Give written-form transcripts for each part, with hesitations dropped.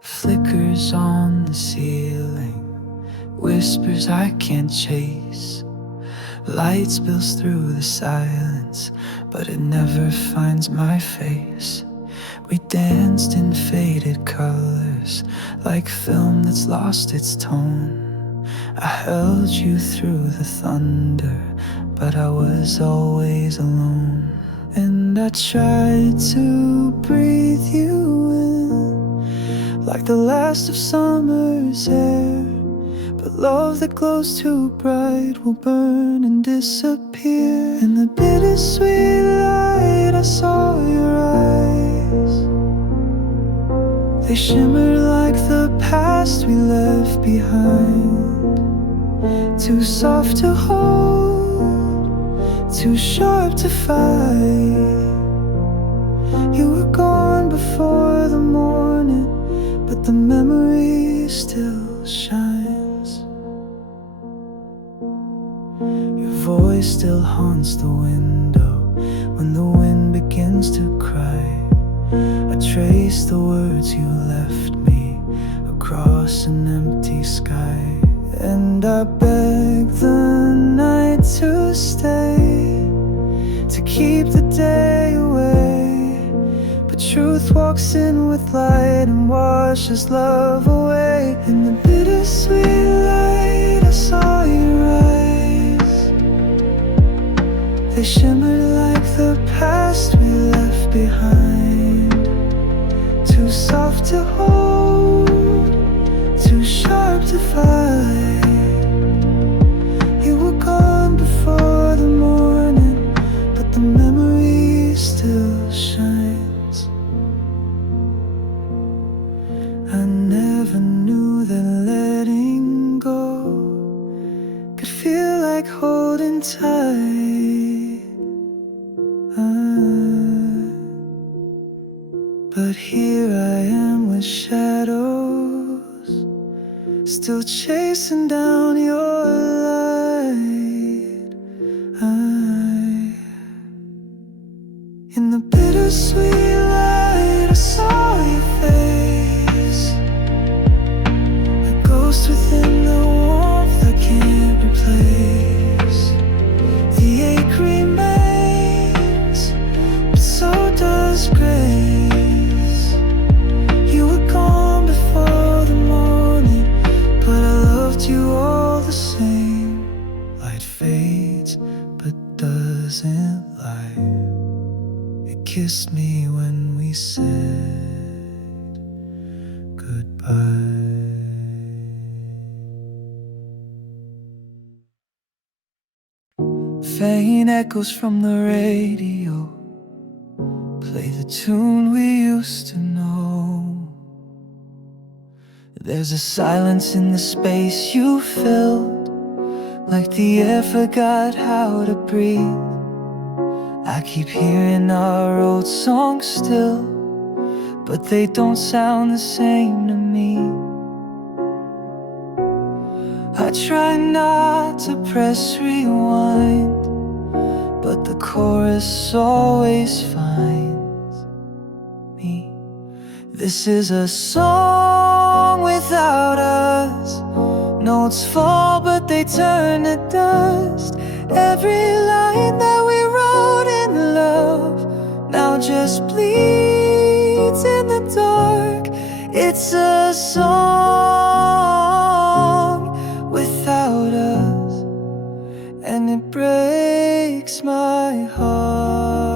Flickers on the ceiling, whispers I can't chase. Light spills through the silence, but it never finds my face. We danced in faded colors, like film that's lost its tone. I held you through the thunder, but I was always alone. And I tried to breathe you in, like the last of summer's air. But love that glows too bright will burn and disappear. In the bittersweet light I saw your eyes. They shimmered like the past we left behind. Too soft to hold, too sharp to fight. You were gone before the morning, but the memory still shines. Your voice still haunts the window when the wind begins to cry. I trace the words you left me across an empty sky. And I beg the night to stay, to keep the day away. But truth walks in with light and washes love away. In the bittersweet light I saw your eyes. They shimmered like the past we left behind. Too soft to hold, too sharp to fight. You were gone before the morning, but the memory still shines. I never knew that letting go could feel like holding tight. But here I am with shadows, still chasing down your light. In the bittersweet light I saw your face, a ghost within the warmth I can't replace. The ache remains, but so does grace. You were gone before the morning, but I loved you all the same. Light fades, but doesn't lie. It kissed me when we said goodbye. Faint echoes from the radio play the tune we used to know. There's a silence in the space you filled, like the air forgot how to breathe. I keep hearing our old songs still, but they don't sound the same to me. I try not to press rewind, but the chorus always finds me. This is a song without us. Notes fall, but they turn to dust. Every line that we wrote in love now just bleeds in the dark. It's a song without us, and it breaks my heart.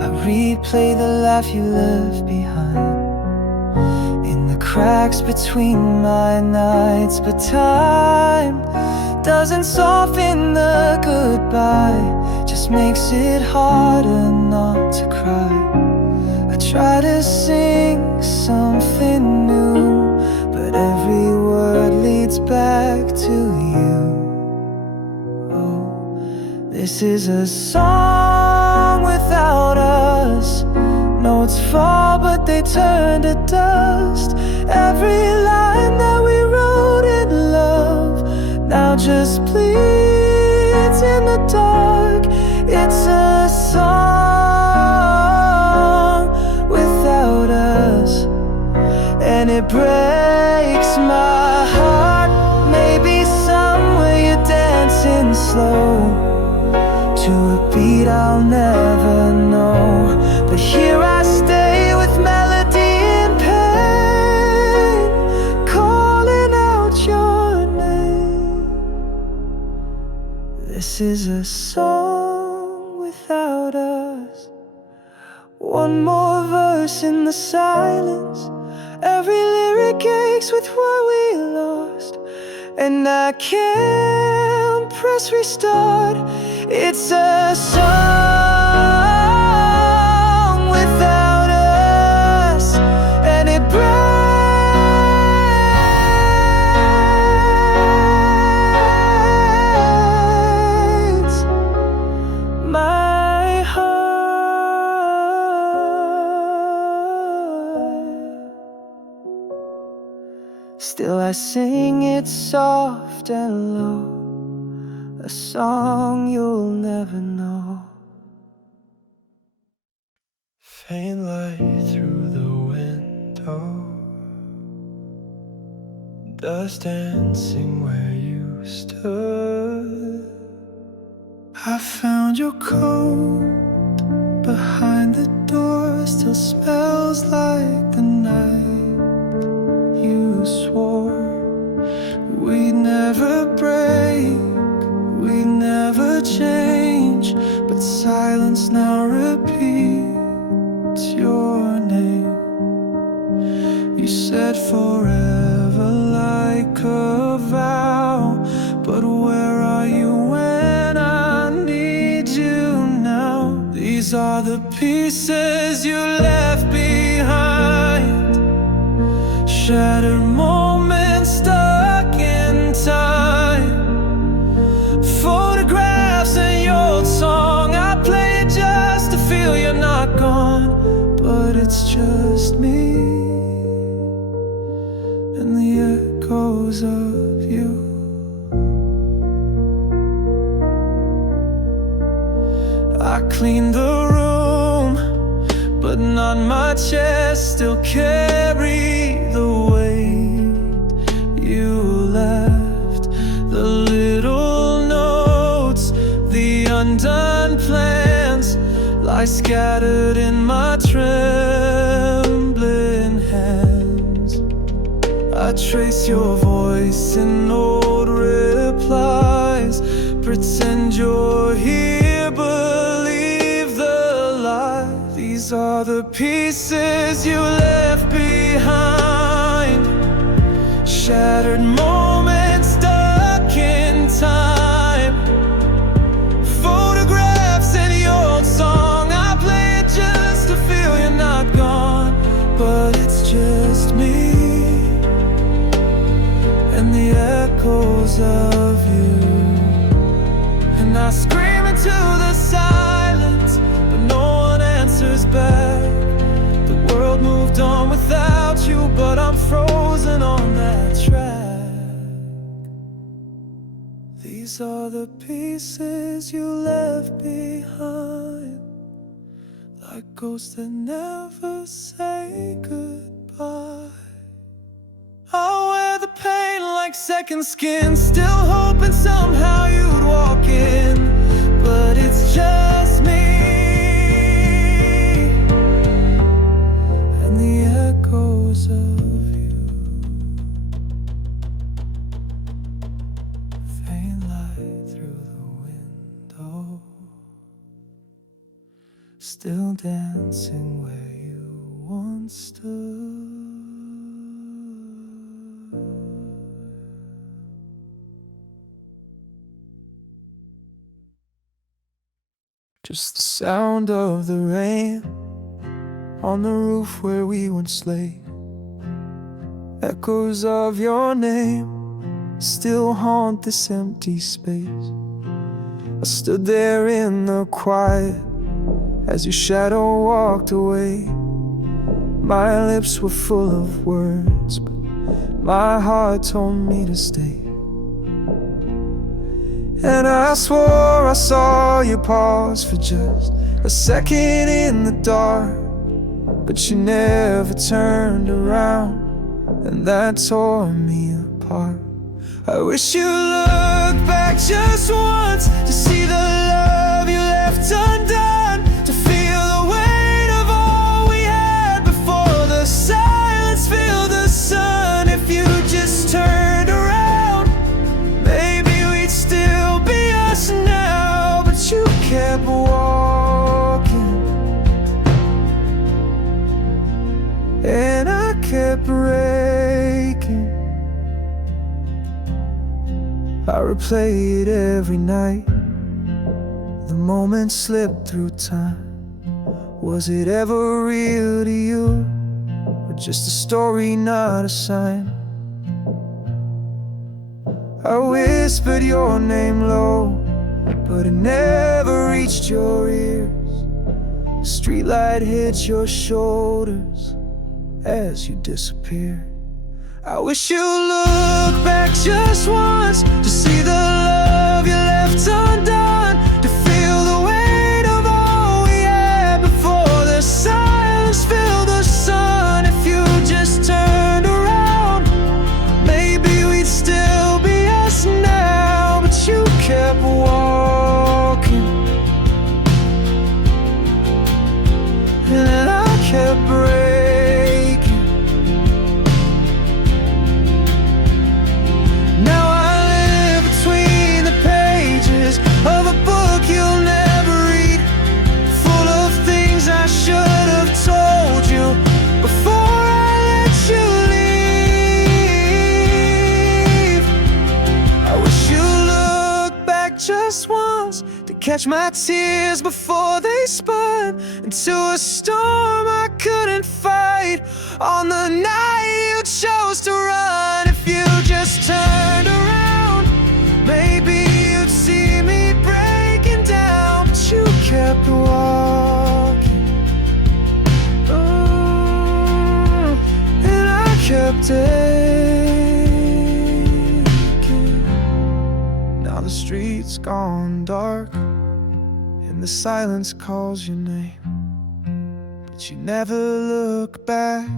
I replay the laugh you left behind in the cracks between my nights, but time doesn't soften the goodbye, just makes it harder not to cry. I try to sing something new, but every word leads back to you. Oh, this is a song without us. Notes fall, but they turn to dust. Every line that we wrote in love now just bleeds in the dark. It's a song without us, and it breaks my heart. Maybe somewhere you're dancing slow to a beat I'll never know, but here I stay with melody and pain, calling out your name. This is a song without us. One more verse in the silence. Every lyric aches with what we lost, and I can't press restart. It's a song without us, and it breaks my heart. Still I sing it soft and low, a song you'll never know. Faint light through the window, dust dancing where you stood. I found your coat behind the door, still smells like the night you swore we'd never break, we'd never change, but silence now repeats your name. You said forever like a vow, but where are you when I need you now? These are the pieces you left behind, shattered moments stuck in time. Photographs and your old song, I play it just to feel you're not gone. But it's just me and the echoes of you. I cleaned the room, but not my chest. Still carry the weight you left, the little notes, the undone plans lie scattered in my trembling hands. I trace your voice in old replies, pretend you're here, believe the lie. These are the pieces you left behind, shattered moments stuck in time. Photographs and your old song, I play it just to feel you're not gone. But it's just me and the echoes of you. And I scream into the silence, but no one answers back. The world moved on without you, but I'm frozen on that track. These are the pieces you left behind, like ghosts that never say goodbye. I'll wear the pain like second skin, still hoping somehow you'd walk in. But it's just me and the echoes of you. Faint light through the window, still dancing where you once stood. Just the sound of the rain on the roof where we once lay. Echoes of your name still haunt this empty space. I stood there in the quiet as your shadow walked away. My lips were full of words, but my heart told me to stay. And I swore I saw you pause for just a second in the dark, but you never turned around, and that tore me apart. I wish you looked back just once to see the love you left undone, to feel the weight of all we had before the silence filled the sun. If you just turned around, maybe we'd still be us now, but you kept walking, and I kept breaking. I replay it every night. The moment slipped through time. Was it ever real to you, or just a story, not a sign? I whispered your name low, but it never reached your ears. The streetlight hit your shoulders as you disappeared. I wish you look back just once to see the love you left undone, to feel the weight of all we had before the silence filled the sun. If you just turned around, maybe we'd still be us now, but you kept walking, and then I kept breaking. Just once to catch my tears before they spun into a storm I couldn't fight. On the night you chose to run, if you just turned around, maybe you'd see me breaking down, but you kept walking. And I kept the street's gone dark, and the silence calls your name, but you never look back,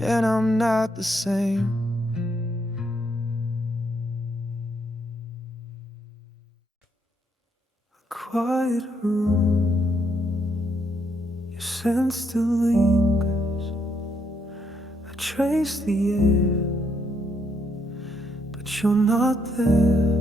and I'm not the same. A quiet room, your scent still lingers. I trace the air, but you're not there.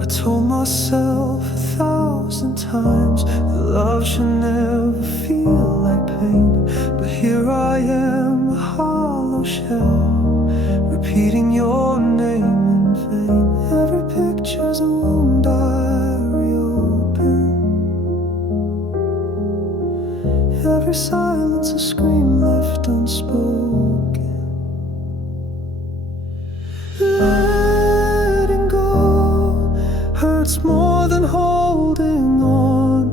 I told myself 1,000 times that love should never feel like pain, but here I am, a hollow shell, repeating your name in vain. Every picture's a wound I reopen, every silence a scream left unspoken. Letting go hurts more than holding on,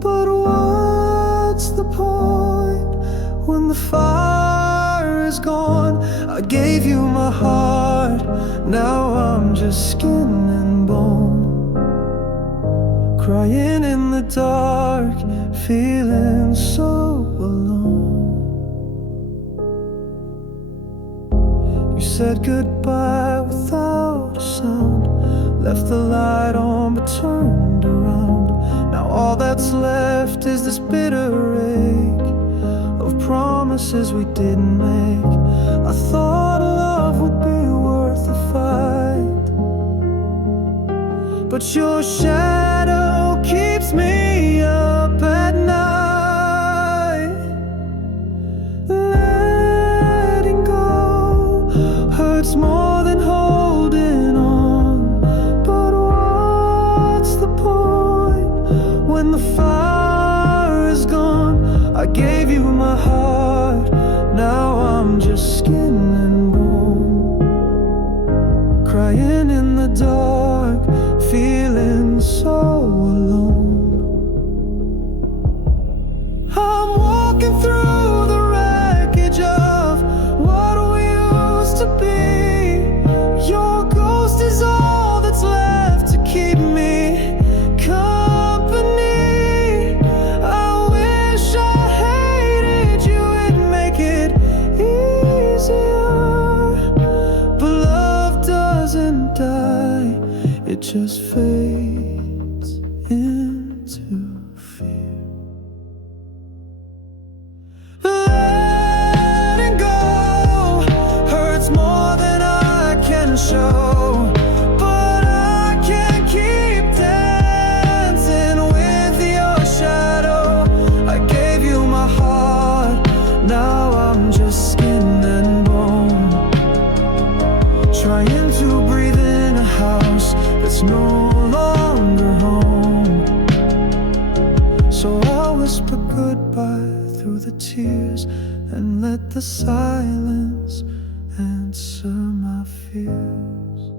but what's the point when the fire is gone? I gave you my heart, now I'm just skin and bone, crying in the dark, feeling so alone. You said goodbye without a sound, left the light on but turned around. Now all that's left is this bitter ache of promises we didn't make. I thought love would be worth the fight, but your shadow keeps me up at night. Letting go hurts more than holding on, but what's the point when the fire is gone? I gave you my heart, now I'm just skin and bone, crying in the dark, feeling so alone. I'm walking through the wreckage of what we used to be, it just fades into fear. Letting go hurts more than I can show, but I can't keep dancing with your shadow. I gave you my heart, now I'm just skin and bone, trying to breathe in a house that's no longer home. So I'll whisper goodbye through the tears and let the silence answer my fears.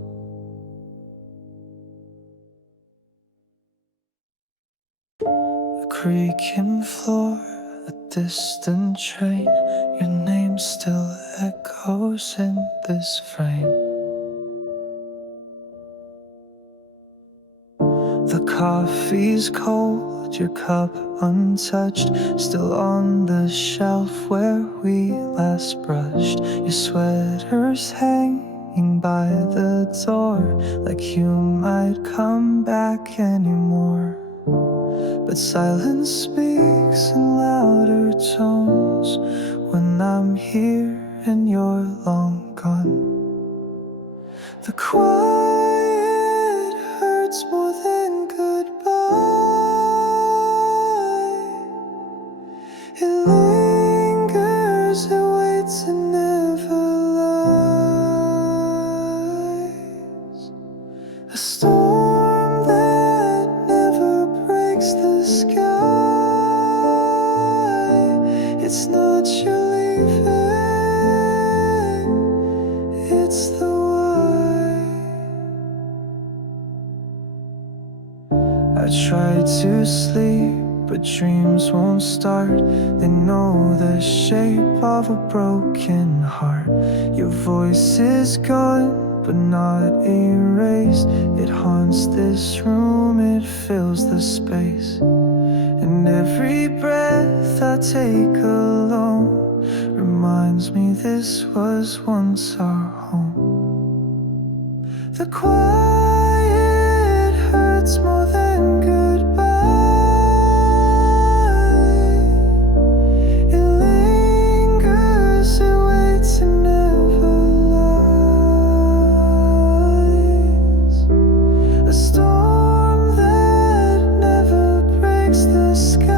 A creaking floor, a distant train, your name still echoes in this frame. The coffee's cold, your cup untouched, still on the shelf where we last brushed. Your sweater's hanging by the door, like you might come back anymore. But silence speaks in louder tones when I'm here and you're long gone. The quiet hurts more than goodbye. It lingers, it waits and never lies. A storm that never breaks the sky. It's not your leaving, it's the I tried to sleep, but dreams won't start. They know the shape of a broken heart. Your voice is gone, but not erased. It haunts this room, it fills the space. And every breath I take alone reminds me this was once our home. The quiet hurts more than goodbye. It lingers, it waits and never lies. A storm that never breaks the sky.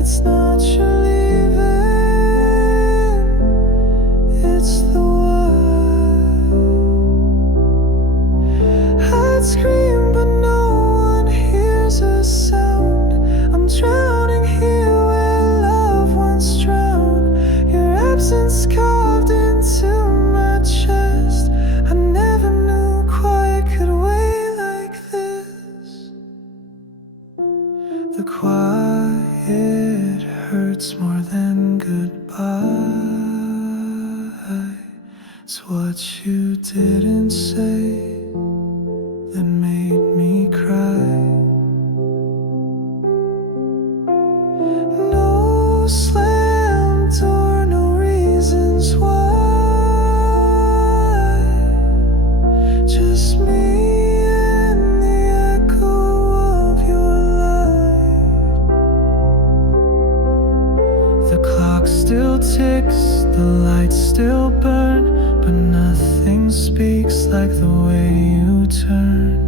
It's not your leaving, it's the I'd scream, but no one hears a sound. I'm drowning here where love once drowned. Your absence carved into my chest. I never knew quiet could weigh like this. The quiet hurts more than goodbye. It's what you didn't say that made me cry. No slam door, no reasons why. Just me and the echo of your light. The clock still ticks, the lights still burn, but nothing speaks like the way you turned.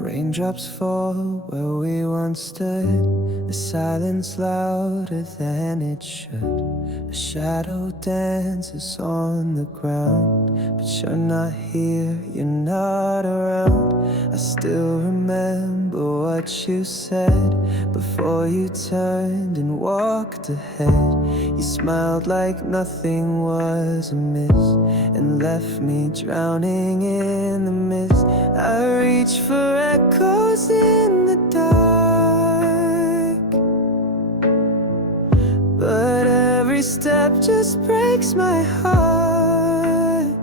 Raindrops fall where we once stood, the silence louder than it should. A shadow dances on the ground, but you're not here, you're not around. I still remember what you said before you turned and walked ahead. You smiled like nothing was amiss and left me drowning in the mist. I reach for echoes in the dark, but every step just breaks my heart.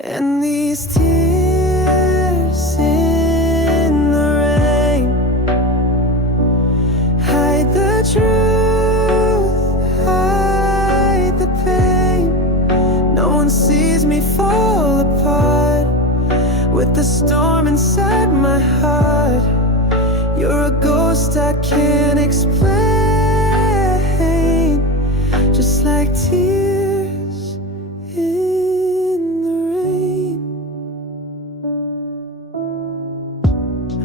And these tears in the rain hide the truth storm inside my heart. You're a ghost I can't explain, just like tears in the rain.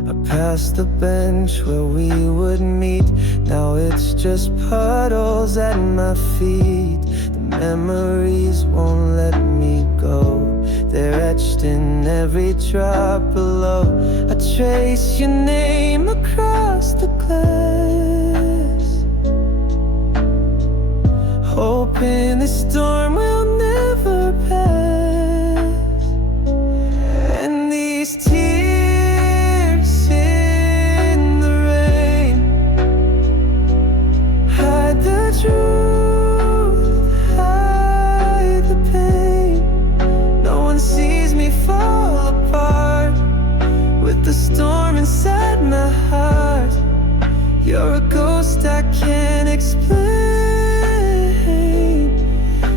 I passed the bench where we would meet. Now it's just puddles at my feet. The memories won't let me go. They're etched in every drop below. I trace your name across the glass, hoping this storm will never pass. And these tears in the rain hide the truth, hide the pain. No one sees me fall apart with the storm inside my heart. You're a ghost I can't explain,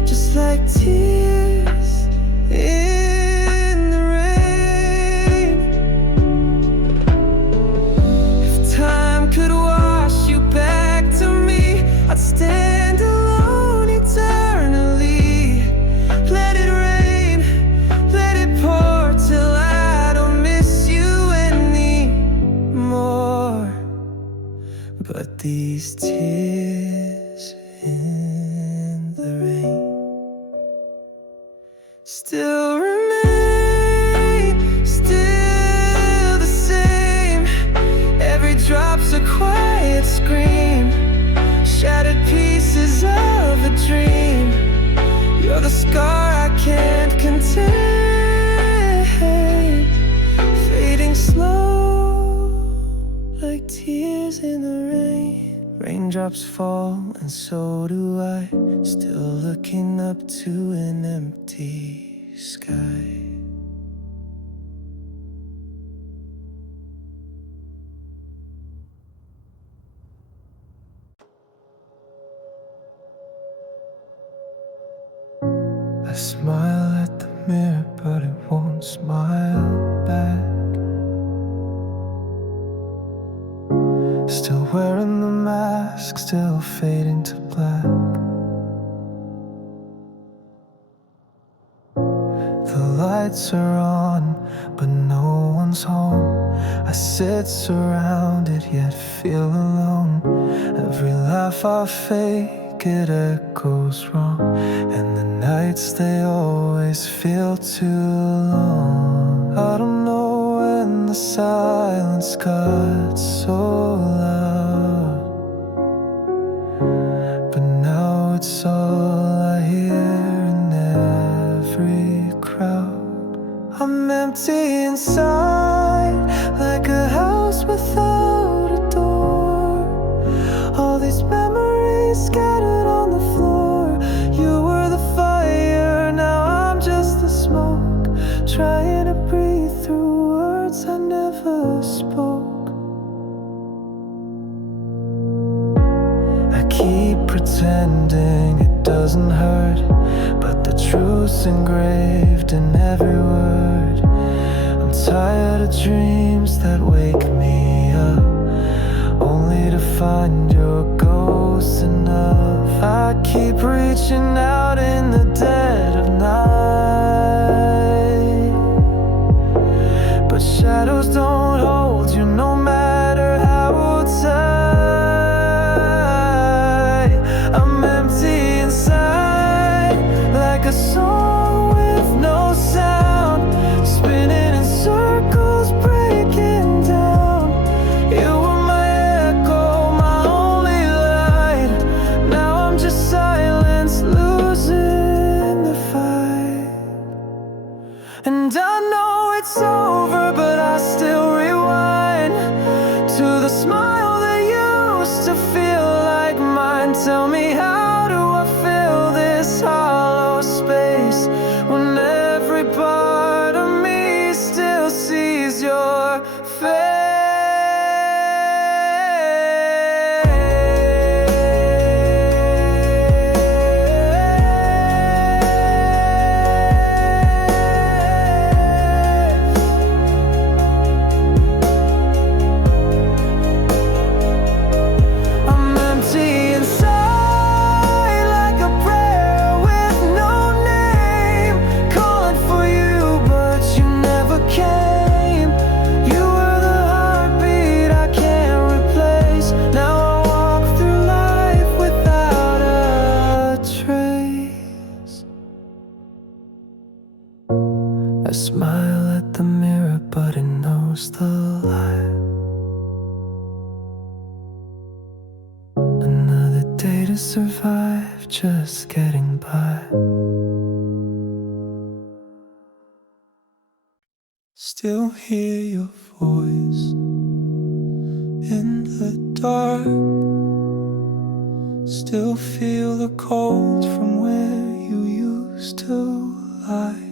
just like tears in the rain. If time could wash you back to me, I'd stand alone eternally. Let it rain, let it pour till I don't miss you anymore. But these tears in the rain still remain, still the same. Every drop's a quiet scream, shattered pieces of a dream. You're the scar I can't contain, fading slow like tears in the rain. Raindrops fall and so do I, still looking up to an empty sky. I smile at the mirror, but it won't smile back. Still wearing the mask, still fading to black. The lights are on, but no one's home. I sit surrounded, yet feel alone. Every laugh I fake, it echoes wrong. And the nights, they always feel too long. I don't know when the silence got so loud, but now it's all I hear in every crowd. I'm empty inside, like a house without a door. All these memories scattered on the floor. You were the fire, now I'm just the smoke, trying to breathe through words I never spoke. I keep pretending it doesn't hurt, but the truth's engraved in every word. I'm tired of dreams that wake me up, only to find your ghost enough. I keep reaching out in the dead of night, but shadows don't hold you no matter how tight. I'm empty inside, like a song with no sound, spinning in circles, breaking down. You were my echo, my only light. Now I'm just silence, losing the fight. to survive, just getting by. Still hear your voice in the dark. Still feel the cold from where you used to lie.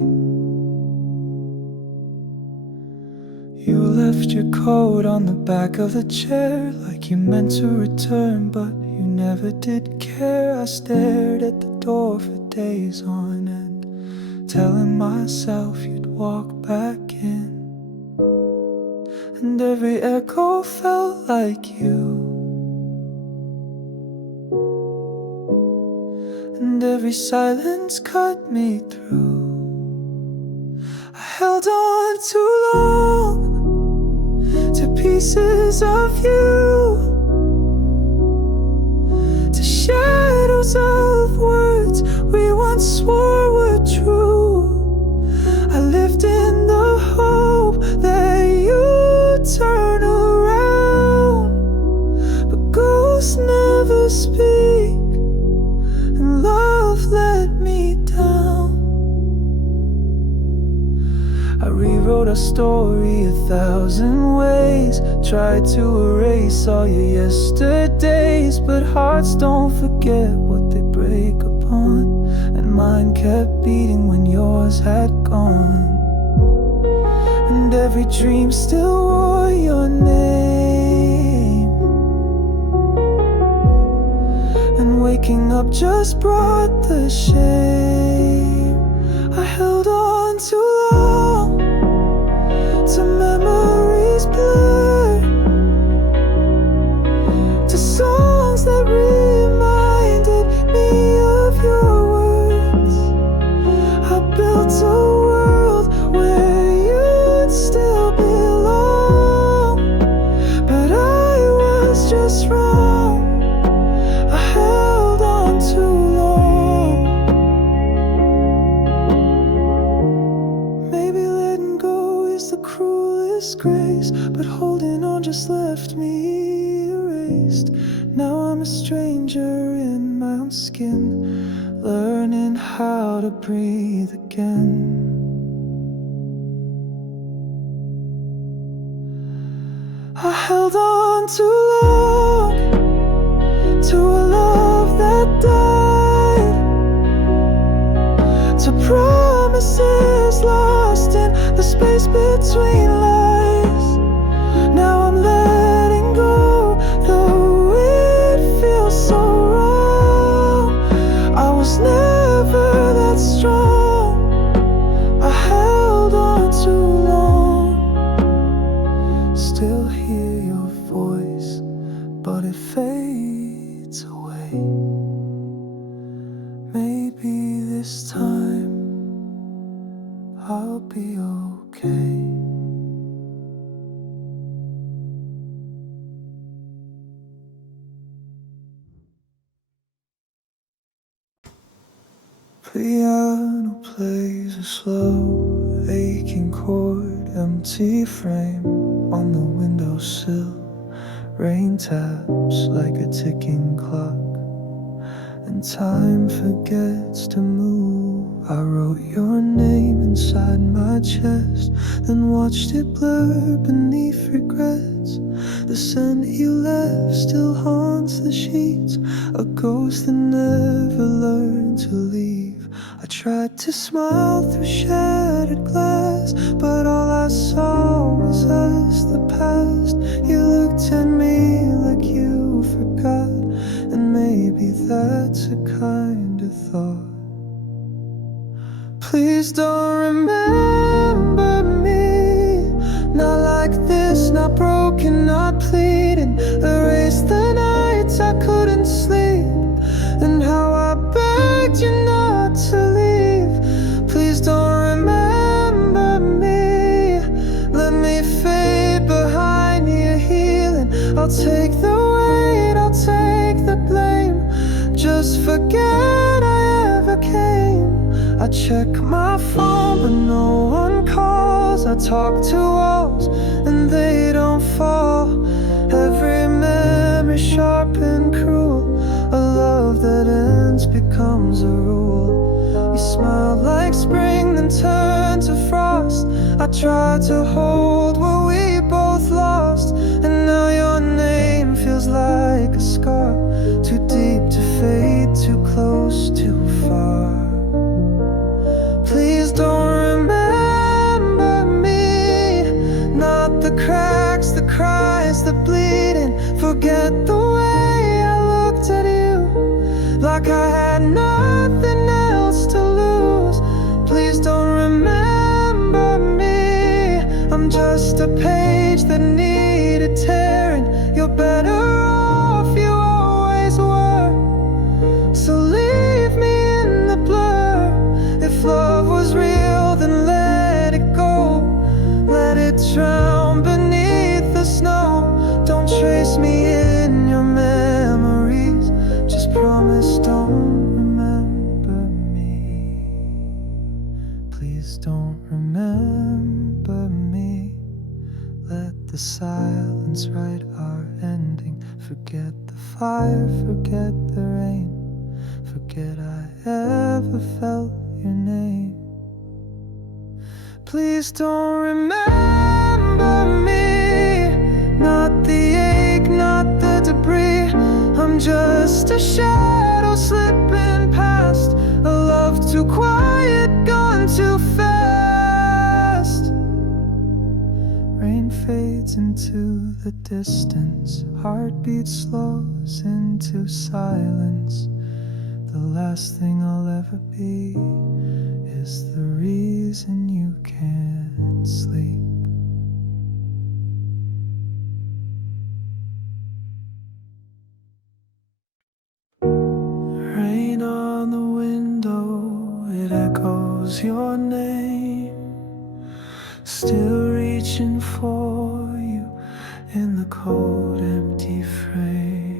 You left your coat on the back of the chair, like you meant to return, but you never did care. I stared at the door for days on end, telling myself you'd walk back in. And every echo felt like you, and every silence cut me through. I held on too long to pieces of you, to shadows of words we once swore were true. I lived in the hope that you'd turn around, but ghosts never speak, and love let me down. I rewrote our story 1,000 ways, tried to erase all your yesterdays, but hearts don't forget what they break upon, and mine kept beating when yours had gone. And every dream still wore your name, and waking up just brought the shame. I held on too long to memories blurred, to songs that reminded me of your words. I built a world where you'd still belong, but I was just wrong. I held on too long. Maybe letting go is the cruelest grace, but holding on just left me erased. Now I'm a stranger in my own skin, learning how to breathe again. I held on too long to a love that died, to promises lost in the space between lies. Now I'm letting go, though it feels so wrong. I was never that strong. I held on too long. Still hear your voice, but it fades away. Maybe this time I'll be okay. Piano plays a slow, aching chord, empty frame on the windowsill. Rain taps like a ticking clock, and time forgets to move. I wrote your name inside my chest, then watched it blur beneath regrets. The scent you left still haunts the sheets, a ghost that never learned to leave. I tried to smile through shattered glass, but all I saw was us, the past. You looked at me like you forgot, and maybe that's a kind of thought. Please don't remember me, not like this, not broken, not pleading. Erase the nights I couldn't sleep, and how I begged you not to leave. Please don't remember me, let me fade behind your healing. I'll take the weight, I'll take the blame. Just forget I ever came. I check my phone, but no one calls. I talk to walls, and they don't fall. Every memory sharp and cruel, a love becomes a rule. You smiled like spring, then turned to frost. I tried to hold what we both lost, and now your name feels like a scar. Too deep to fade, too close, too far. Please don't remember me, not the cracks, the cries, the bleeding. Forget the way I looked at you, like I had nothing else to lose. Please don't remember me, I'm just a page that needed tearing. You're better off, you always were. So leave me in the blur. If love was real, then let it go. Let it drown beneath the snow. Don't trace me in your memories. Just promise don't remember me. Please don't remember me. Let the silence write our ending. Forget the fire, forget the rain. Forget I ever felt your name. Please don't remember me, not the ache, not the debris. I'm just a shadow slipping past, a love too quiet, gone too fast. Rain fades into the distance, heartbeat slows into silence. The last thing I'll ever be is the reason you can't sleep. Rain on the window, it echoes your name. Still reaching for you in the cold, empty frame.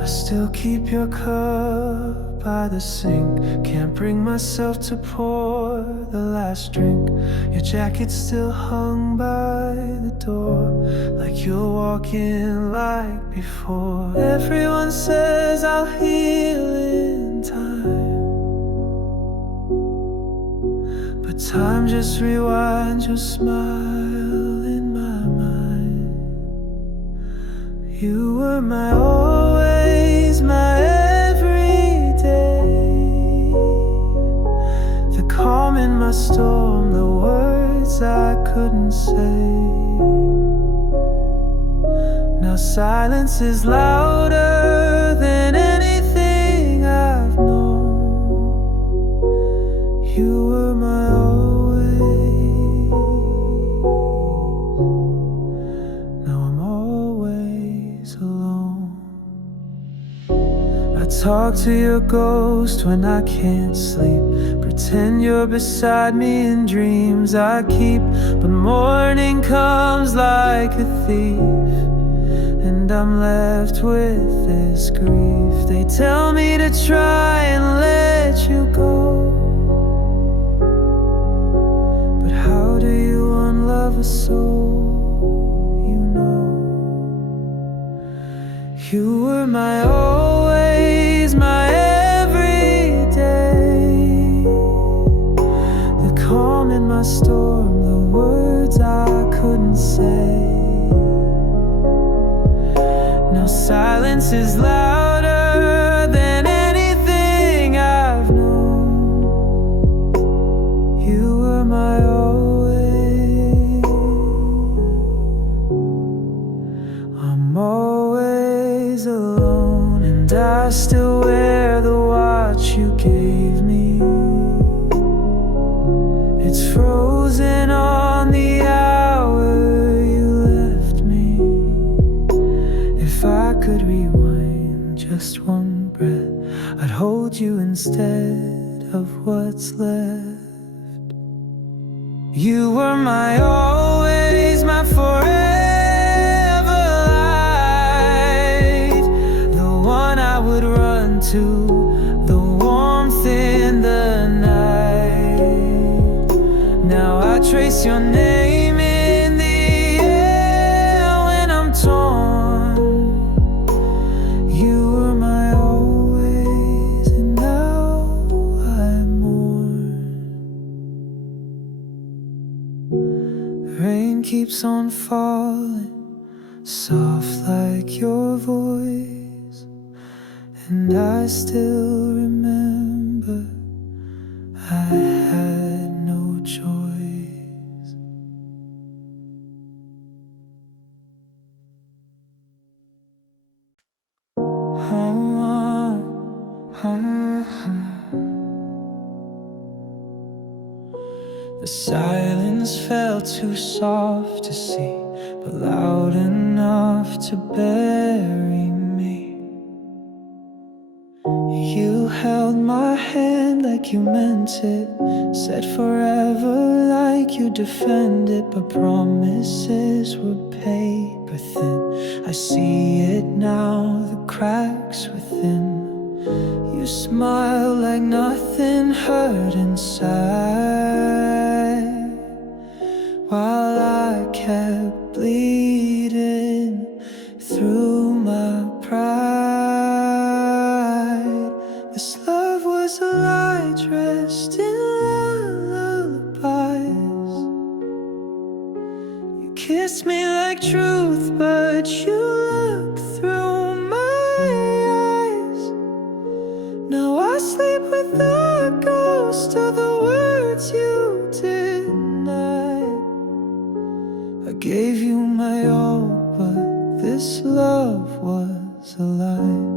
I still keep your cup by the sink. Can't bring myself to pour the last drink. Your jacket still hung by the door, like you'll walk in like before. Everyone says I'll heal in time, but time just rewinds your smile in my mind. You were my always, my everyday, the calm in my storm, the words I couldn't say. Now silence is louder than anything I've known. You were my always, now I'm always alone. I talk to your ghost when I can't sleep, pretend you're beside me in dreams I keep. But morning comes like a thief, and I'm left with this grief. They tell me to try and let you go, but how do you unlove a soul you know? You were my always, my everyday, the calm in my storm, the words I couldn't say. Now silence is louder than anything I've known. You were my always, I'm always alone, and I still wear the watch you gave me. It's frozen on the hour you left me. If I could rewind just one breath, I'd hold you instead of what's left. You were my always, my forever light, the one I would run to, the warmth in the night. Now I trace your name in the air when I'm torn. You were my own. and I still remember I had no choice. The silence felt too soft to see, but loud enough to bury me. You held my hand like you meant it, said forever like you defend it, but promises were paper thin. I see it now, the cracks within. You smile like nothing hurt inside, while I kept bleeding through my pride. This love was a lie dressed in lullabies. You kissed me like truth, but you looked through my eyes. Now I sleep with the ghost of the words you denied. I gave you my all, but this love was a lie.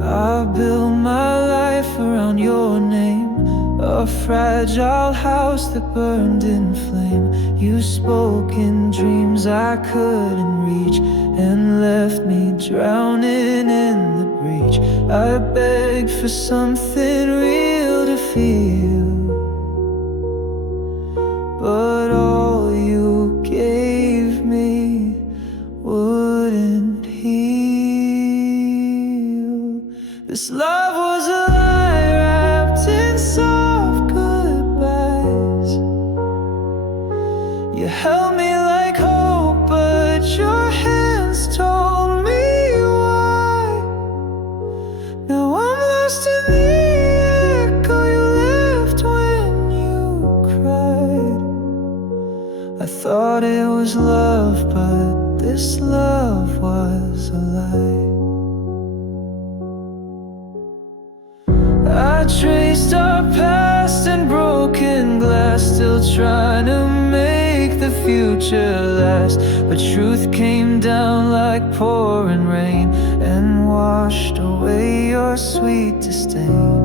I built my life around your name, a fragile house that burned in flame. You spoke in dreams I couldn't reach, and left me drowning in the breach. I begged for something real to feel, but all you gave me wouldn't heal. This love was a lie wrapped in soft goodbyes. You held me like hope, but your hands told me why. Now I'm lost in the echo you left when you cried. I thought it was love, but this love was a lie. I traced our past in broken glass, still trying to make the future last. But truth came down like pouring rain and washed away your sweet disdain.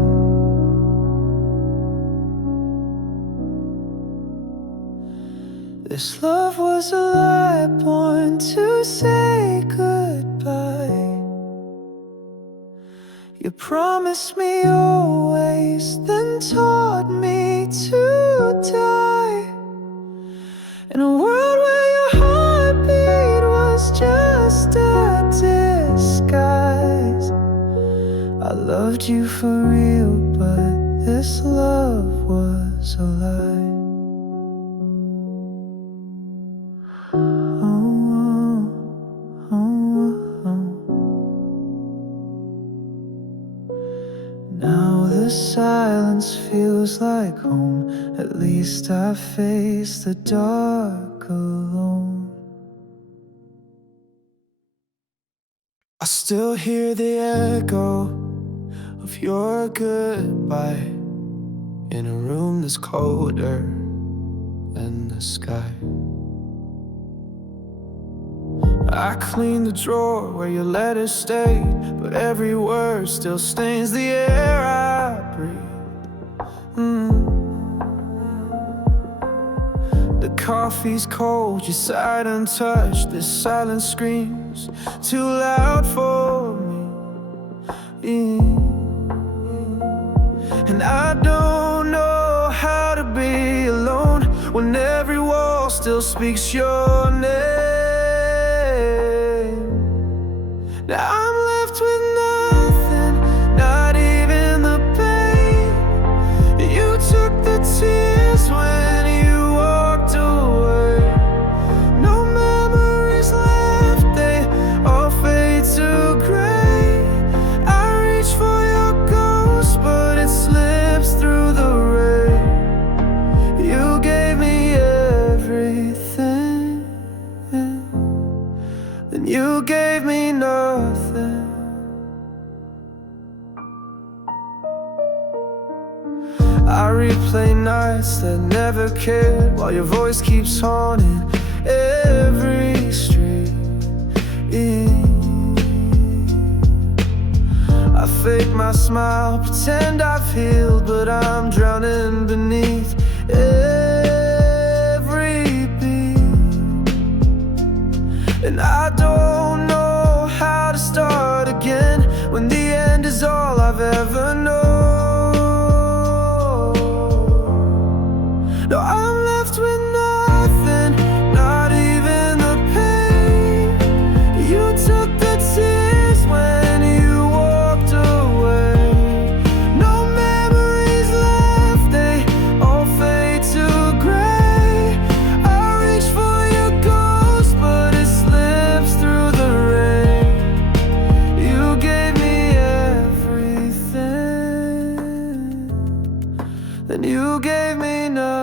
This love was a lie born to say goodbye. You promised me always, then taught me to die. In a world where your heartbeat was just a disguise. I loved you for real, but this love was a lie. Now the silence feels like home. At least I face the dark alone. I still hear the echo of your goodbye in a room that's colder than the sky. I cleaned the drawer where your letters stayed, but every word still stains the air I breathe. The coffee's cold, you sighed untouched. This silence screams too loud for me. And I don't know how to be alone when every wall still speaks your name. Now I'm left with nothing, not even the pain. You took the tears when you walked away. No memories left, they all fade to gray. I reach for your ghost, but it slips through the rain. You gave me everything, then you gave me nothing. I replay nights that never cared, while your voice keeps haunting every street. I fake my smile, pretend I've healed, but I'm drowning beneath every beat. And I don't know how to start again when the end is all I've ever known. No, I'm left with nothing, not even the pain. You took the tears when you walked away. No memories left, they all fade to gray. I reach for your ghost, but it slips through the rain. You gave me everything, then you gave me nothing.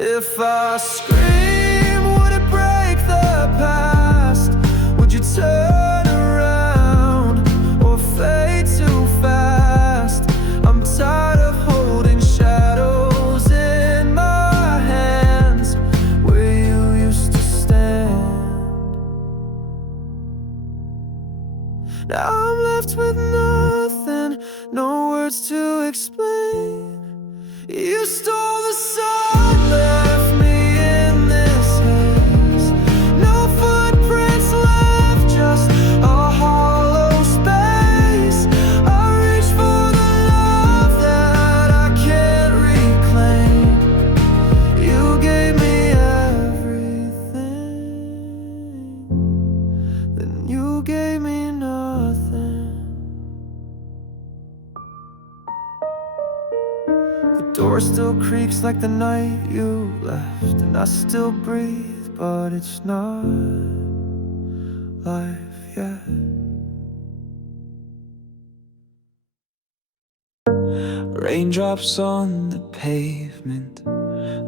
If I scream, would it break the past? Would you turn around or fade too fast? I'm tired of holding shadows in my hands where you used to stand. Now I'm left with nothing, no words to explain. You stole the sun, left me in this haze. No footprints left, just a hollow space. I reach for the love that I can't reclaim. You gave me everything, then you gave me nothing. The door still creaks like the night you left, and I still breathe, but it's not life yet. Raindrops on the pavement,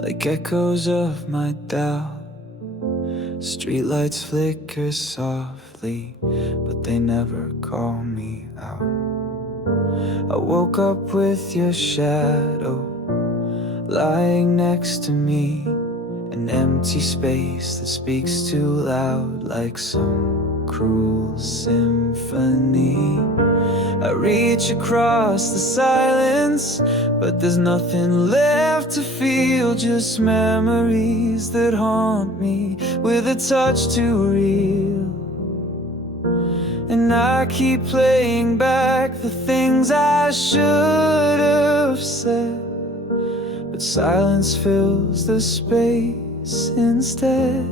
like echoes of my doubt. Streetlights flicker softly, but they never call me out. I woke up with your shadow lying next to me, an empty space that speaks too loud, like some cruel symphony. I reach across the silence, but there's nothing left to feel, just memories that haunt me with a touch too real. And I keep playing back the things I should have said, but silence fills the space instead.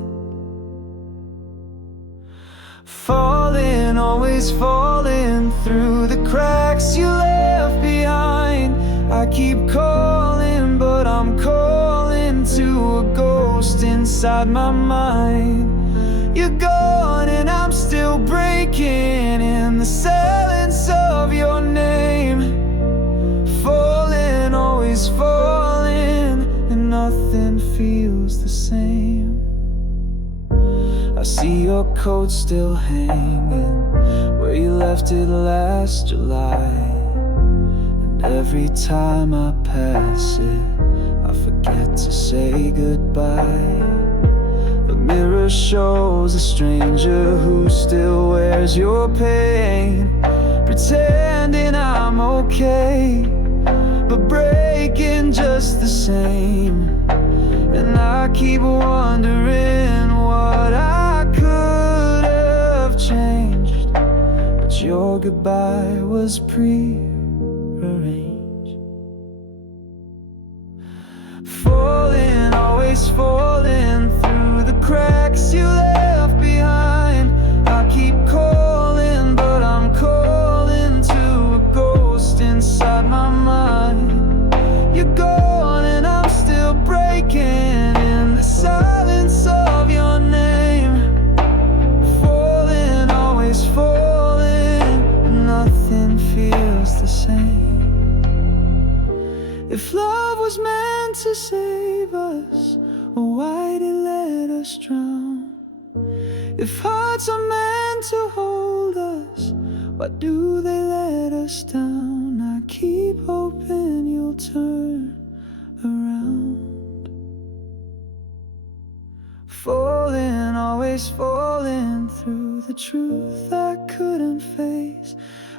Falling, always falling through the cracks you left behind. I keep calling, but I'm calling to a ghost inside my mind. You're gone and I'm still breaking in the silence of your name. Falling, always falling, and nothing feels the same. I see your coat still hanging where you left it last July, and every time I pass it, I forget to say goodbye. The mirror shows a stranger who still wears your pain, pretending I'm okay, but breaking just the same. And I keep wondering what I could have changed, but your goodbye was pre-arranged. Falling, always falling through the cracks you left behind. I keep calling, but I'm calling to a ghost inside my mind. You're gone and I'm still breaking in the silence of your name. Falling, always falling, and nothing feels the us drown. If hearts are meant to hold us, why do they let us down? I keep hoping you'll turn around. Falling, always falling through the truth I couldn't face.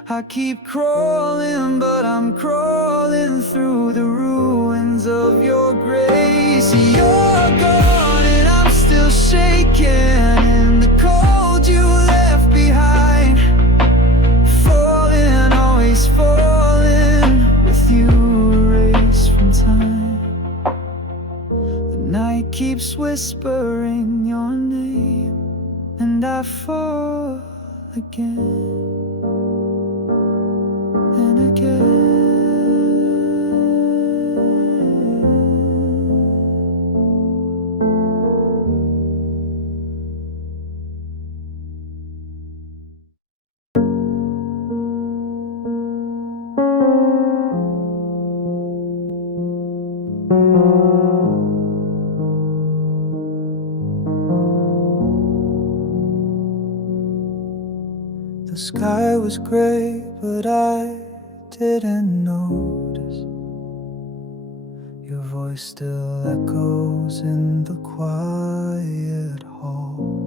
I keep crawling, but I'm crawling through the ruins of your grace. You're gone and I'm still shaking in the cold you left behind. Falling, always falling, with you erased from time. The night keeps whispering your name, and I fall again and again. The sky was gray, but I didn't notice. Your voice still echoes in the quiet hall.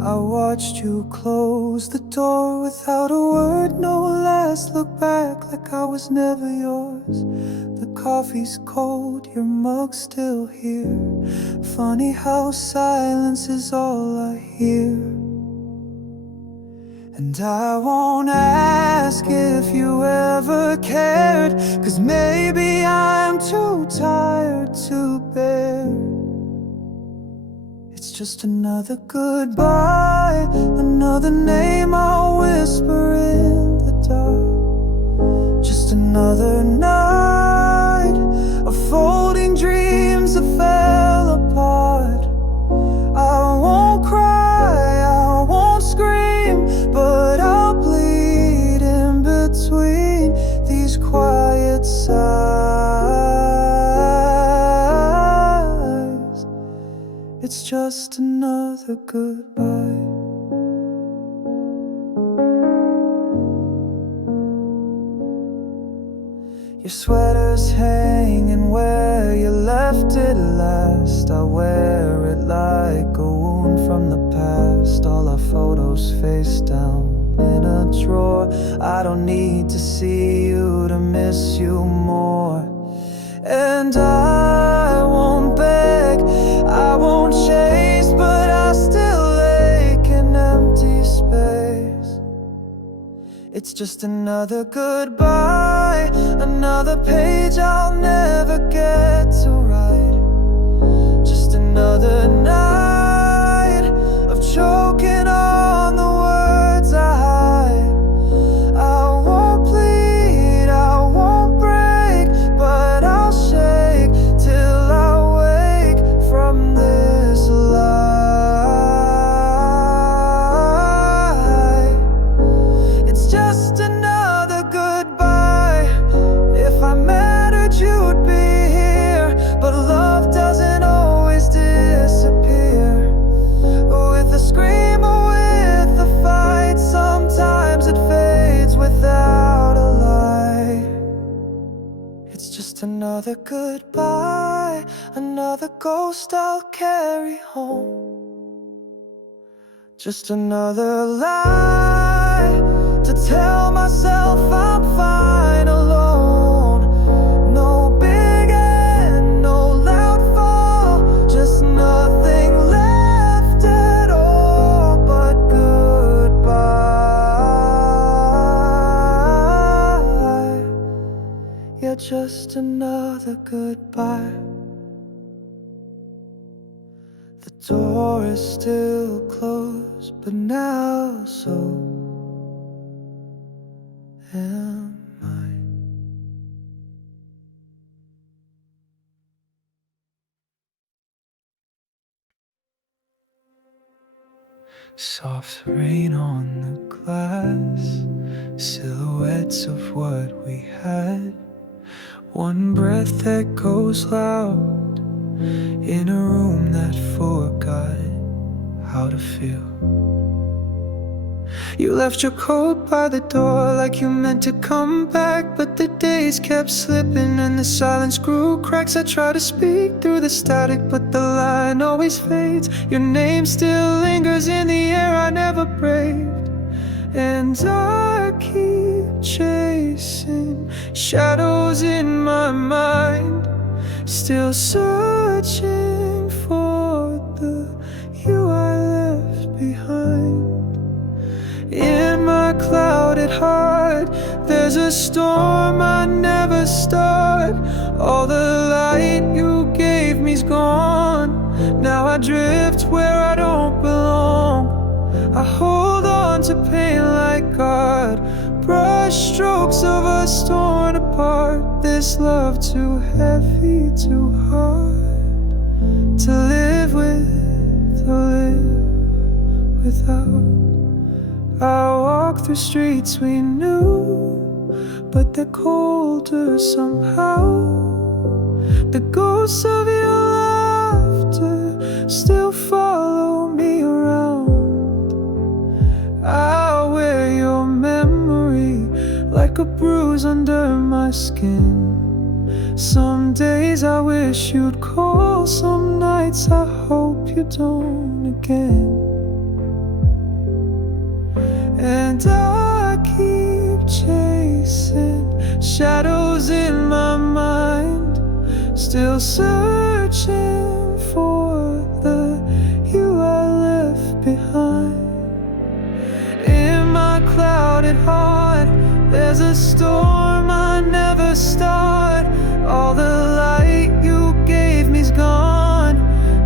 I watched you close the door without a word, no last look back, like I was never yours. The coffee's cold, your mug's still here. Funny how silence is all I hear. And I won't ask if you ever cared, 'cause maybe I'm too tired to bear. It's just another goodbye, another name I'll whisper in the dark. Just another night of folding dreams that fell apart. I won't cry, I won't scream, but I'll bleed in between these quiet sighs. It's just another goodbye. Your sweater's hanging where you left it last. I wear it like a wound from the past. All our photos face down in a drawer. I don't need to see you to miss you more. And I won't beg, I won't chase, but I still ache in empty space. It's just another goodbye, another page I'll never get to write. Just another night of choking on the words I hide. I won't plead, I won't break, but I'll shake till I wake from this lie. It's just another goodbye. If I mattered, you'd be here, but love doesn't always disappear. With a scream or with a fight, sometimes it fades without a light. It's just another goodbye, another ghost I'll carry home. Just another lie to tell myself I'm fine alone. No big end, no loud fall, just nothing left at all but goodbye. Yeah, just another goodbye. The door is still closed, but now so am I. Soft rain on the glass, silhouettes of what we had. One breath that goes loud, in a room that forgot how to feel. You left your coat by the door like you meant to come back, but the days kept slipping and the silence grew cracks. I try to speak through the static, but the line always fades. Your name still lingers in the air I never braved, and I keep chasing shadows in my mind, still searching for the you I left behind. In my clouded heart, there's a storm I never start. All the light you gave me's gone. Now I drift where I don't belong. I hold on to pain like God, brush strokes of us torn apart. This love too heavy, too hard to live with or live without. I walk through streets we knew, but they're colder somehow. The ghosts of your laughter still follow me around. I wear your memory like a bruise under my skin. Some days I wish you'd call, some nights I hope you don't again. And I keep chasing shadows in my mind, still searching for the you I left behind. In my clouded heart, there's a storm I never start. All the light you gave me's gone.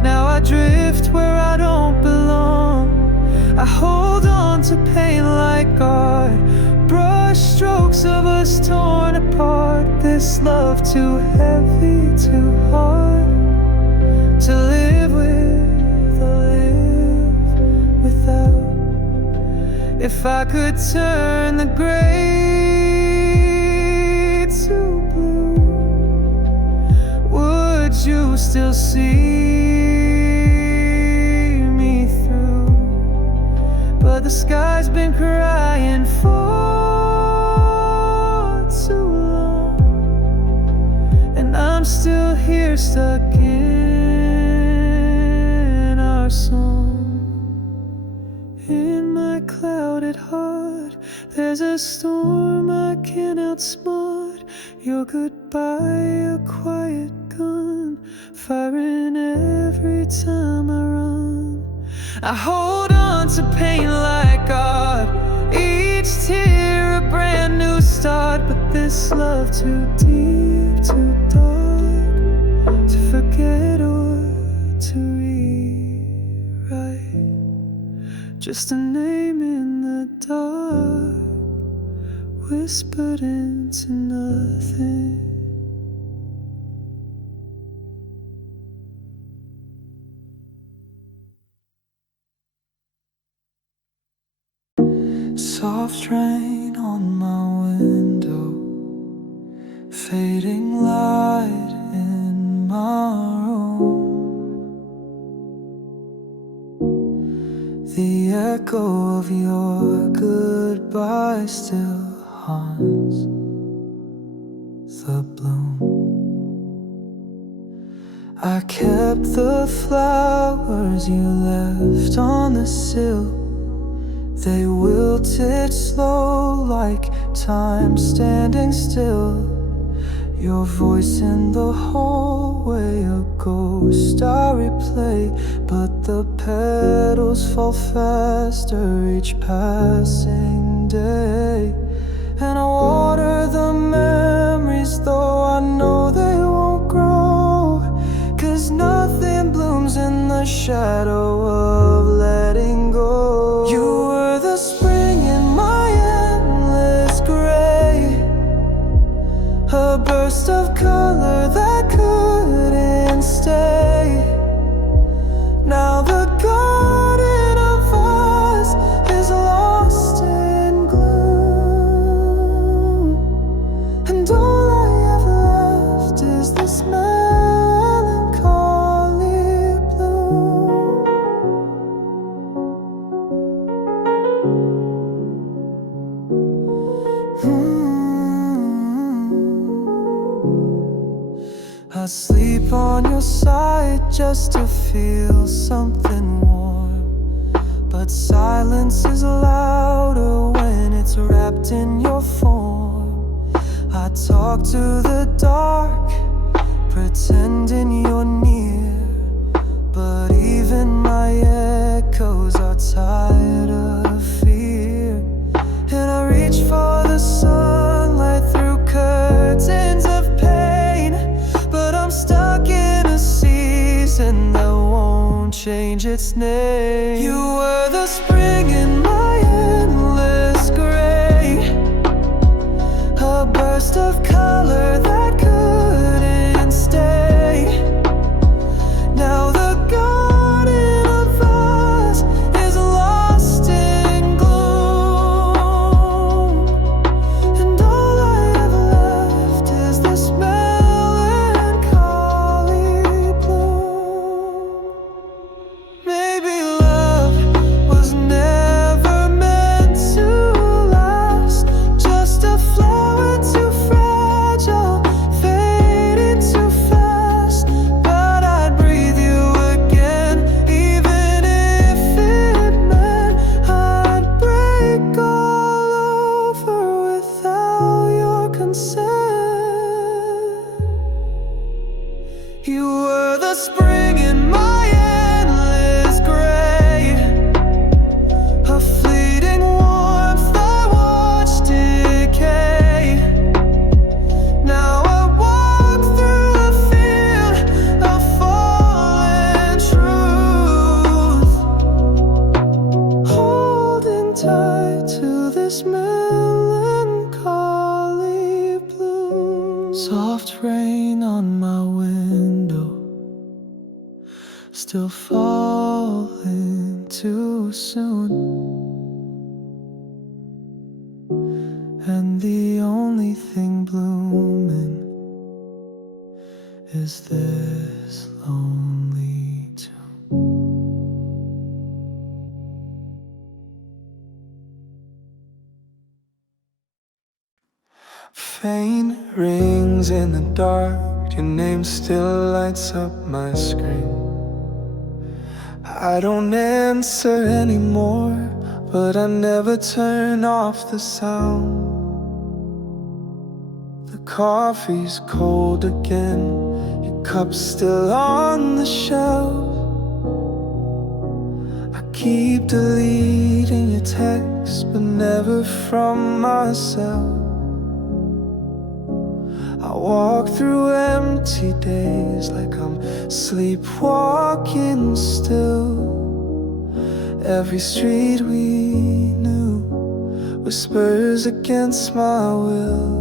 Now I drift where I don't belong. I hold on to pain like God, brush strokes of us torn apart. This love too heavy, too hard to live with or live without. If I could turn the gray to blue, would you still see me through? But the sky's been crying for too long, and I'm still here stuck in our song. In my clouded heart, there's a storm I can't outsmart. Your goodbye, a quiet gun, firing every time I run. I hold on to pain like God, each tear a brand new start. But this love too deep, too dark to forget or to rewrite. Just a name in the dark, whispered into nothing. Soft rain on my window, fading light in my room. The echo of your goodbye still haunts the bloom. I kept the flowers you left on the sill. They wilted slow like time standing still. Your voice in the hallway, a ghost I replay. But the petals fall faster each passing day. And I water the memories, though I know they won't grow. 'Cause nothing blooms in the shadow of letting go. You were the spring in my endless gray, a burst of color that couldn't stay. Now the garden of us is lost in gloom, and all I have left is the I sleep on your side just to feel something warm, but silence is louder when it's wrapped in your form. I talk to the dark, pretending you're near, but even my echoes are tired of fear. And I reach for the sunlight through curtains of pain, but I'm stuck in a season that won't change its name. You were the spring in my endless gray, a burst of color that couldn't stay. Now the garden of us is lost in gloom, and all I have left is this melancholy bloom. Maybe love was never meant to last, just a flower too fragile, fading too fast. But I'd breathe you again, even if it meant I'd break all over without your consent. You were the spring in my endless gray, a fleeting warmth I watched decay. Now I walk through a field of fallen truth, holding tight to this melancholy blue. Soft rain on my window, still falling too soon, and the only thing blooming is this lonely tune. Faint rings in the dark, your name still lights up my screen. I don't answer anymore, but I never turn off the sound. The coffee's cold again, your cup's still on the shelf. I keep deleting your texts, but never from myself. I walk through empty days like I'm sleepwalking still. Every street we knew whispers against my will.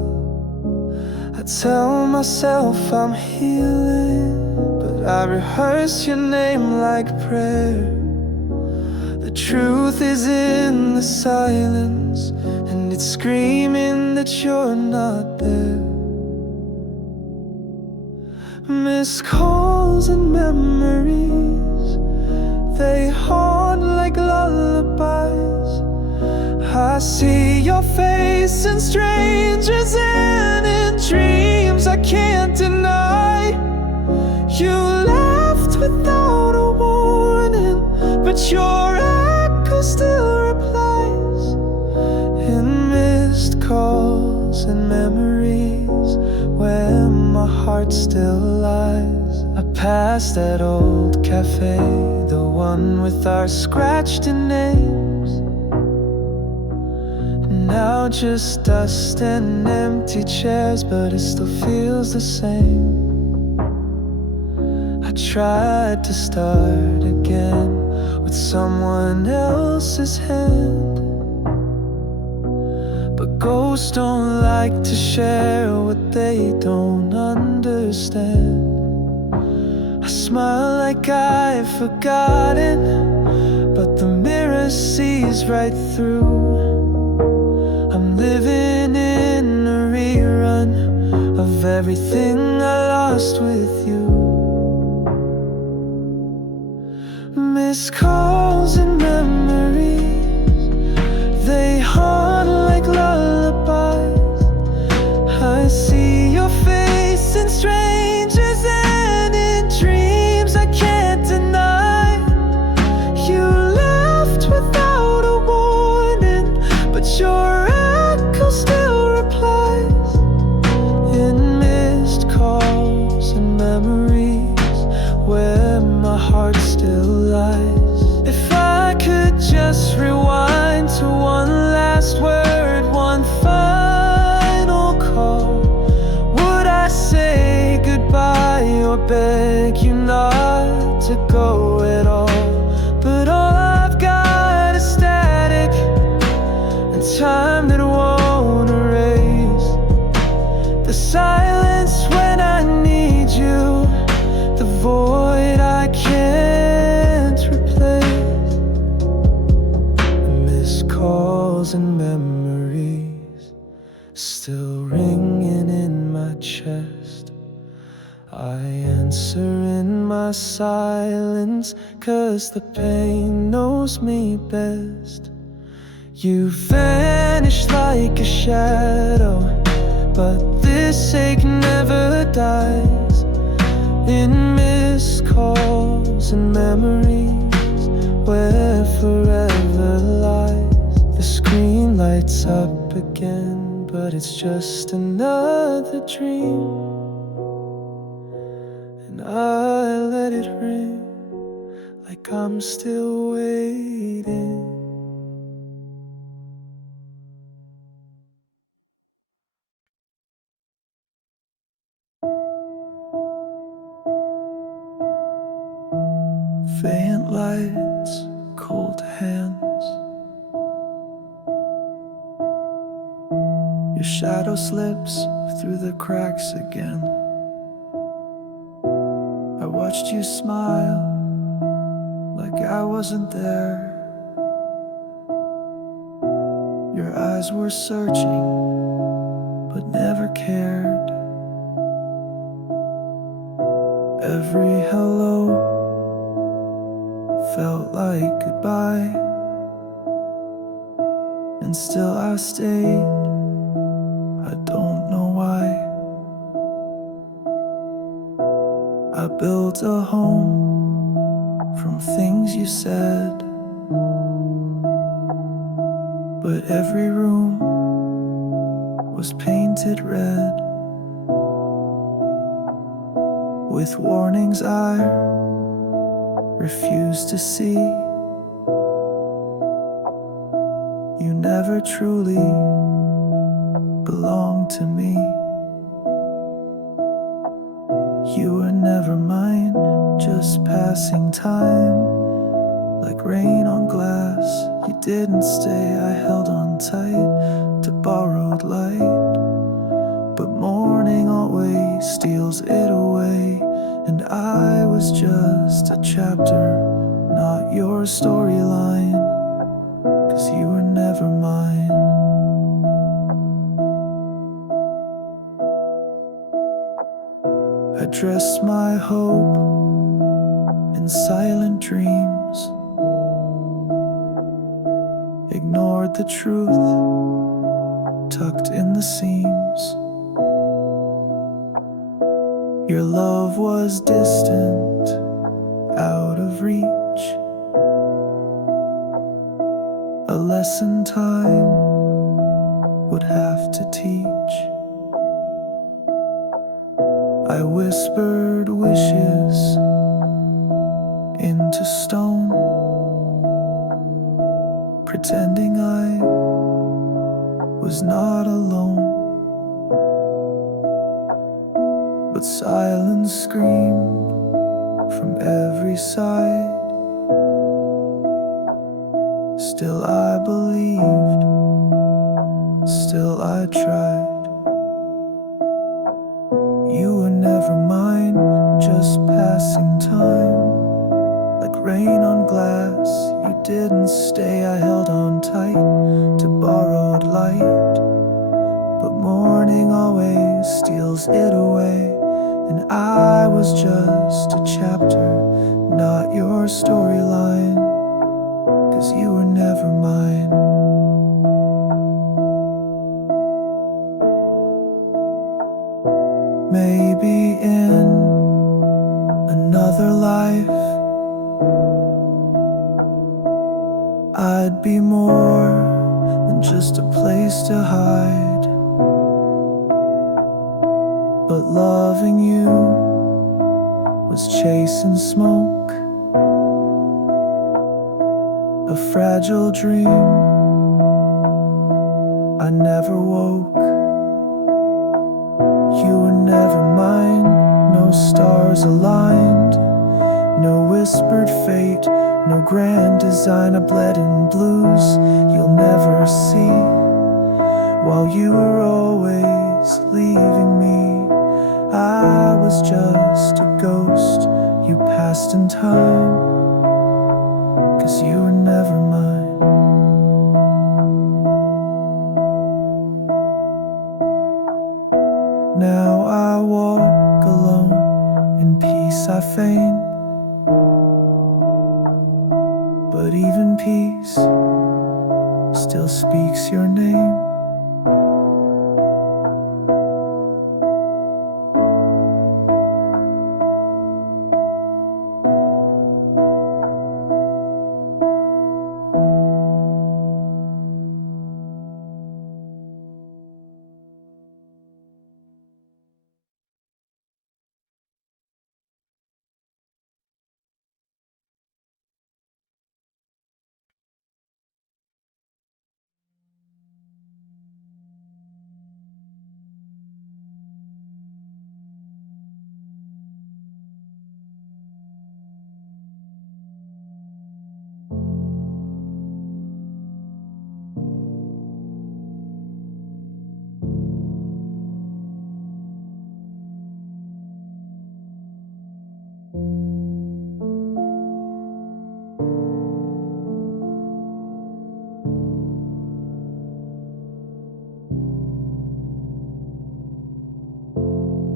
I tell myself I'm healing, but I rehearse your name like prayer. The truth is in the silence, and it's screaming that you're not there. Missed calls and memories, they haunt like lullabies. I see your face in strangers and in dreams I can't deny. You left without a warning, but your echo still replies in missed calls and memories where my heart still lies. I passed that old cafe, the one with our scratched-in names. Now just dust and empty chairs, but it still feels the same. I tried to start again with someone else's hand, but ghosts don't like to share what they don't understand. I smile like I've forgotten, but the mirror sees right through. I'm living in a rerun of everything I lost with you. Missed calls and memories, they haunt like lullabies. I see your face in strangers memories where my heart still lies. If I could just rewind to one last word, one final call, would I say goodbye or beg you not to go at all? But all I've got is static and time that won't erase the silence when I need you, the void I can't replace, the missed calls and memories still ringing in my chest. I answer in my silence, 'cause the pain knows me best. You vanished like a shadow, but this ache never dies. In missed calls and memories where forever lies. The screen lights up again, but it's just another dream, and I let it ring like I'm still waiting. Faint lights, cold hands, your shadow slips through the cracks again. I watched you smile like I wasn't there. Your eyes were searching but never cared. Every hello felt like goodbye, and still I stayed. I don't know why. I built a home from things you said, but every room was painted red with warnings I refused to see. You never truly belonged to me. You were never mine, just passing time, like rain on glass. You didn't stay, I held on tight to borrowed light, but morning always steals it away. And I was just a chapter, not your storyline, 'cause you were never mine. I dressed my hope in silent dreams, ignored the truth tucked in the seams. Your love was distant, out of reach, a lesson time would have to teach. I whispered wishes into stone, pretending I was not alone. But silence screamed from every side. Still I believed, still I tried. You were never mine, just passing time, like rain on glass. You didn't stay, I held on tight to borrowed light, but morning always steals it away. And I was just a chapter, not your storyline, 'cause you were never mine. Maybe in another life I'd be more than just a place to hide. But loving you was chasing smoke, a fragile dream. I never woke. You were never mine, no stars aligned, no whispered fate, no grand design. I bled in blues you'll never see, while you were always leaving me. I was just a ghost you passed in time, 'cause you were never mine. Now I walk alone, in peace I feign, but even peace still speaks your name.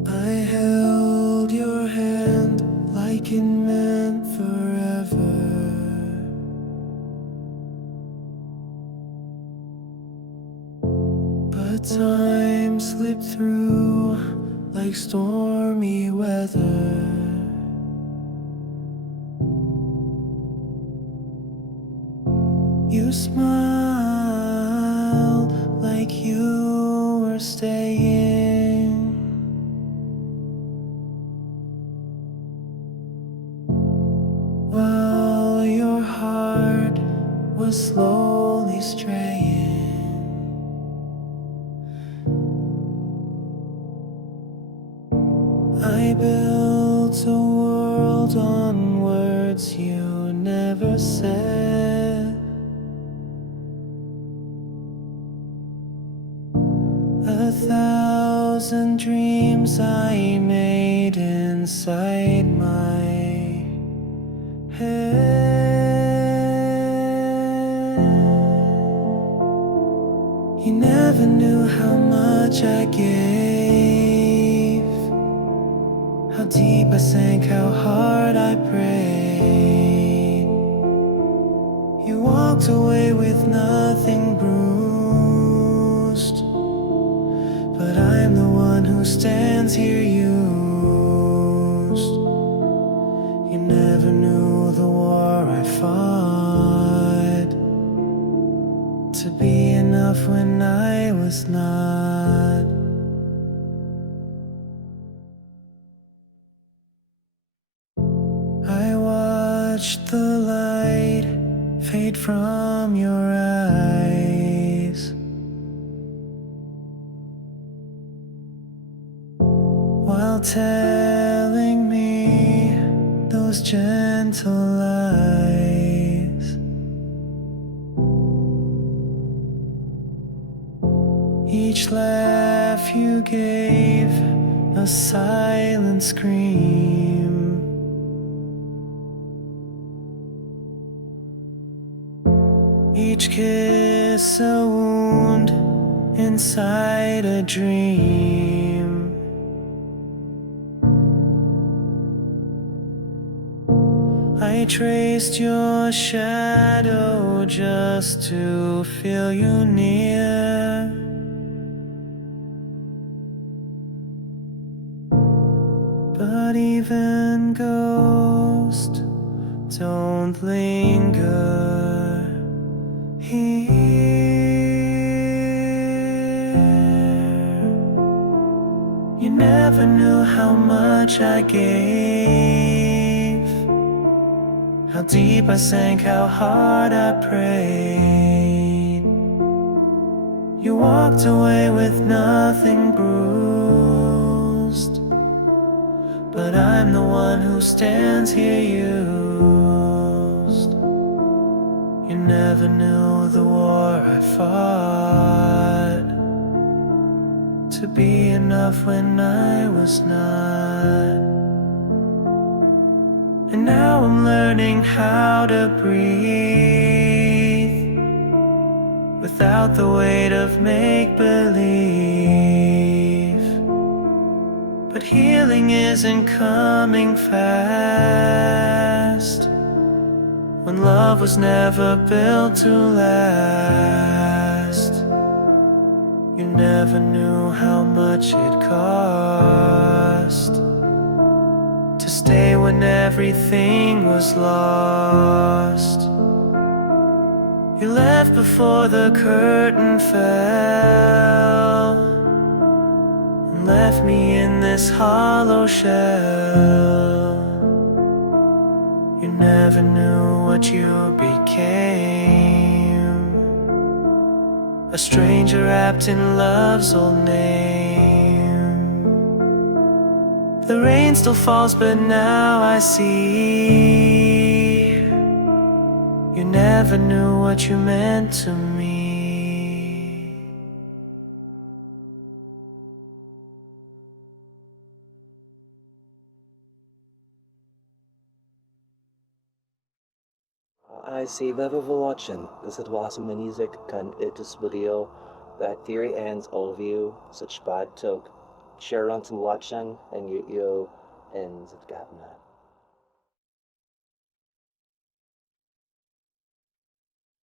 I held your hand like it meant forever, but time slipped through like stormy weather. You smiled like you were staying, while your heart was slowly straying. I built a world on words you never said, a thousand dreams I made inside my head. You never knew how much I gave, how deep I sank, how hard I prayed. You walked away with nothing bruised, but I'm the one who stands here used. You never knew the war I fought, to be enough when I was not. I watched the light fade from your eyes, while telling me those gentle lies. Each laugh you gave a silent scream, each kiss a wound inside a dream. I traced your shadow just to feel you near, but even ghosts don't linger here. You never knew how much I gave, How deep I sank, how hard I prayed. You walked away with nothing bruised, but I'm the one who stands here used. You never knew the war I fought to be enough when I was not. And now I'm learning how to breathe without the weight of make-believe. But healing isn't coming fast when love was never built to last. You never knew how much it cost to stay when everything was lost. You left before the curtain fell and left me in this hollow shell. You never knew what you became, a stranger wrapped in love's old name. The rain still falls, but now I see you never knew what you meant to me. I see level watching. This was music kan itus video that theory ends all of you such bad talk. Share on some watching and you ends it got